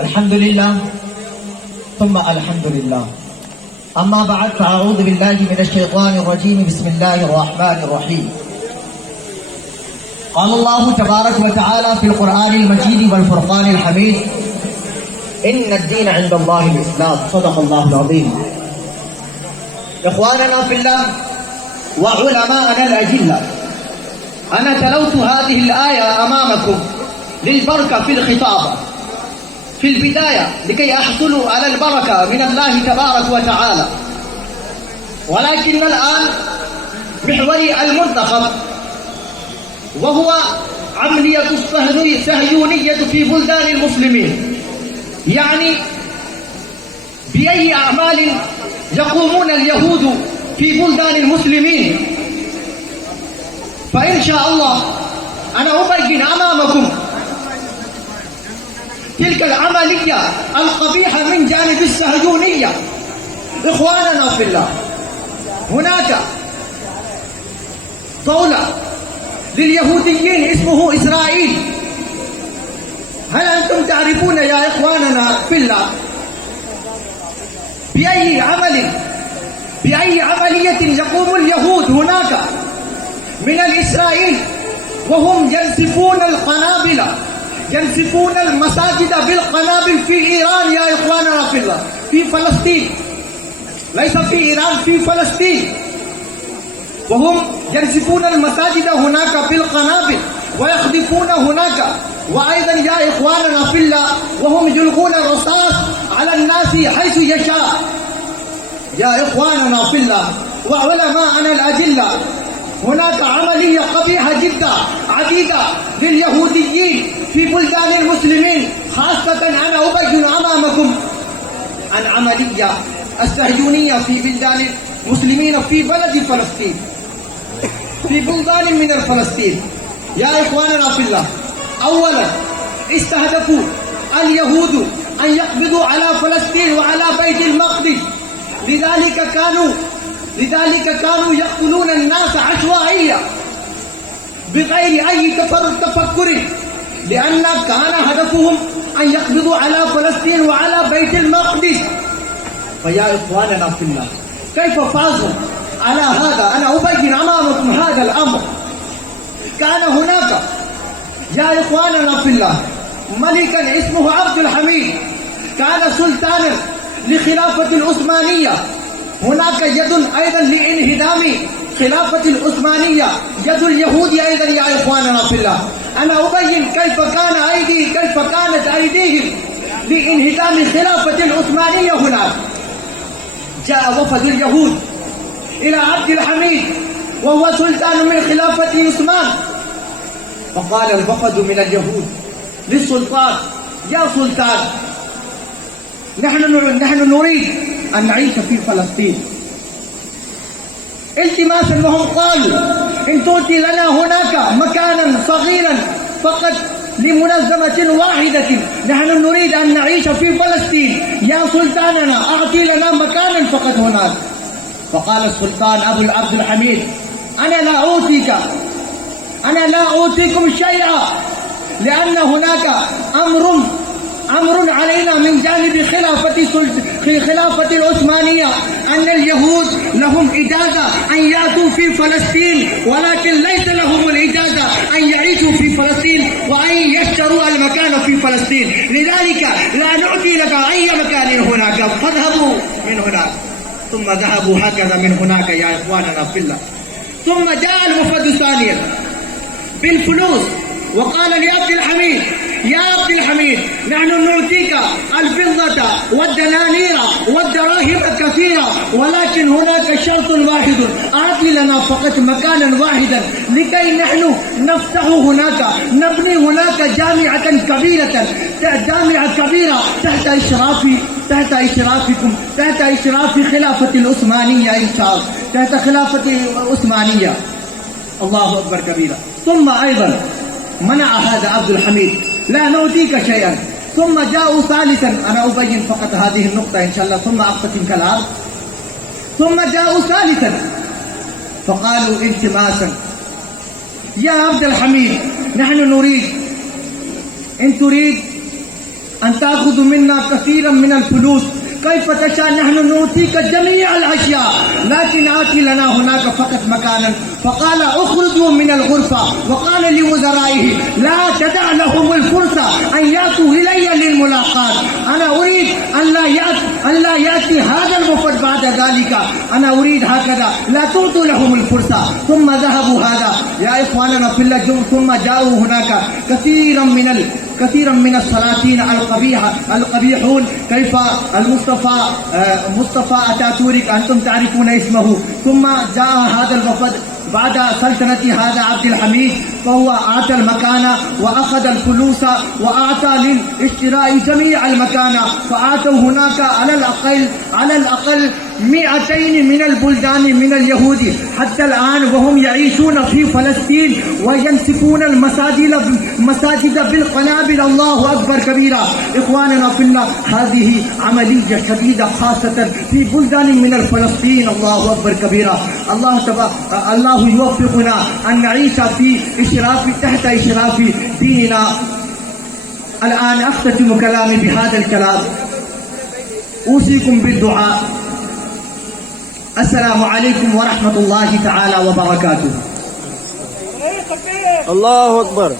الحمد لله ثم الحمد لله. أما بعد فأعوذ بالله من الشيطان الرجيم. بسم الله الرحمن الرحيم. قال الله تبارك وتعالى في القرآن المجيد والفرقان الحميد: إن الدين عند الله الإسلام. صدق الله العظيم. إخواننا في الله وعلماءنا الأجلة، أنا تلوت هذه الآية أمامكم للبركة في الخطاب في البداية لكي أحصلوا على البركة من الله تبارك وتعالى. ولكن الآن محوري المنتخب وهو عملية الصهيونية في بلدان المسلمين، يعني بأي أعمال يقومون اليهود في بلدان المسلمين. فإن شاء الله أنا أبين أمامكم تلك العملية القبيحة من جانب الصهيونية. إخواننا في الله، هناك دولة لليهوديين اسمه إسرائيل. هل أنتم تعرفون يا إخواننا في الله بأي عملية يقوم اليهود هناك من الإسرائيل، وهم ينسفون القنابل، ينسفون المساجد بالقنابل في إيران يا إخواننا في الله، في فلسطين، ليس في إيران، في فلسطين. وهم ينسفون المساجد هناك بالقنابل ويقذفون هناك. وأيضا يا إخواننا في الله وهم يلقون الرصاص على الناس حيث يشاء. يا إخواننا في الله وعلماءنا الأجلة، هناك عملية قبيحة جدا عديدة لليهوديين في بلدان المسلمين. خاصة أنا أبين أمامكم عن عملية الصهيونية في بلدان المسلمين في بلد فلسطين، في بلدان من فلسطين. يا إخواننا في الله، أولا استهدفوا اليهود أن يقبضوا على فلسطين وعلى بيت المقدس. لذلك كانوا يقتلون الناس عشوائيا بغير أي تفكر، لأن كان هدفهم أن يقبضوا على فلسطين وعلى بيت المقدس. فيا إخواننا في الله، كيف فازوا على هذا؟ أنا أبين أمامكم هذا الأمر. كان هناك يا إخواننا في الله ملكا اسمه عبد الحميد، كان سلطانا لخلافة العثمانية. هناك يد أيضا لانهدام خلافة العثمانية، يد اليهود أيضا يا إخواننا في الله. أنا أبين كيف كانت أيديهم لانهدام خلافة العثمانية. هناك جاء وفد اليهود إلى عبد الحميد وهو سلطان من خلافة عثمان، فقال الوفد من اليهود للسلطان: يا سلطان، نحن نريد أن نعيش في فلسطين التماسا. وهم قالوا: إن تؤتي لنا هناك مكانا صغيرا فقط لمنظمة واحدة، نحن نريد أن نعيش في فلسطين. يا سلطاننا، أعطي لنا مكانا فقط هناك. فقال السلطان أبو عبد الحميد: أنا لا أعطيكم شيئا، لأن هناك أمر علينا من جانب خلافة العثمانية، أن اليهود لهم إجازة أن يأتوا في فلسطين، ولكن ليس لهم الإجازة أن يعيشوا في فلسطين وأن يشتروا المكان في فلسطين. لذلك لا نعطي لك أي مكان هناك، فاذهبوا من هناك. ثم ذهبوا هكذا من هناك يا إخواننا في الله. ثم جاء الوفد ثانيا بالفلوس وقال لعبد الحميد: يا عبد الحميد، نحن نعطيك الفضة والدنانير والدراهم كثيرة، ولكن هناك شرط واحد: أعطي لنا فقط مكانا واحدا لكي نحن نفتح هناك، نبني هناك جامعة كبيرة تحت إشرافكم، تحت إشراف خلافة العثمانية إن شاء الله، تحت خلافة العثمانية. الله أكبر كبيرا. ثم أيضا منع هذا عبد الحميد: لا نعطيك شيئا. ثم جاءوا ثالثا، أنا أبين فقط هذه النقطة إن شاء الله ثم أختم كلام. ثم جاءوا ثالثا فقالوا التماسا: يا عبد الحميد، نحن نريد، إن تريد أن تأخذ منا كثيرا من الفلوس كيف تشاء نحن نؤتيك جميع الأشياء لكن آتي لنا هناك فقط مكانا. فقال اخرجوا من الغرفة وقال لوزرائه لا تدع لهم الفرصة أن يأتوا إلي للملاقات. أنا أريد أن لا يأتي هذا الوفد بعد ذلك. أنا أريد هكذا لا تعطوا لهم الفرصة. ثم ذهبوا هذا يا إخواننا في الله. ثم جاءوا هناك كثيرا من السلاطين القبيحون كيف مصطفى أتاتورك أنتم تعرفون اسمه. ثم جاء هذا الوفد بعد سلطنة هذا عبد الحميد فهو أعطى المكان وأخذ الفلوس وأعطى للاشتراء جميع المكان. فأعطوا هناك على الأقل 200 من البلدان من اليهود حتى الآن وهم يعيشون في فلسطين وينسفون المساجد بالقنابل. الله أكبر كبيرا. إخواننا في الله هذه عملية شديدة خاصة في بلدان من الفلسطين. الله أكبر كبيرا. الله يوفقنا أن نعيش تحت إشراف ديننا. الآن أختتم كلامي بهذا الكلام. أوصيكم بالدعاء. السلام عليكم ورحمة الله تعالى وبركاته. الله أكبر.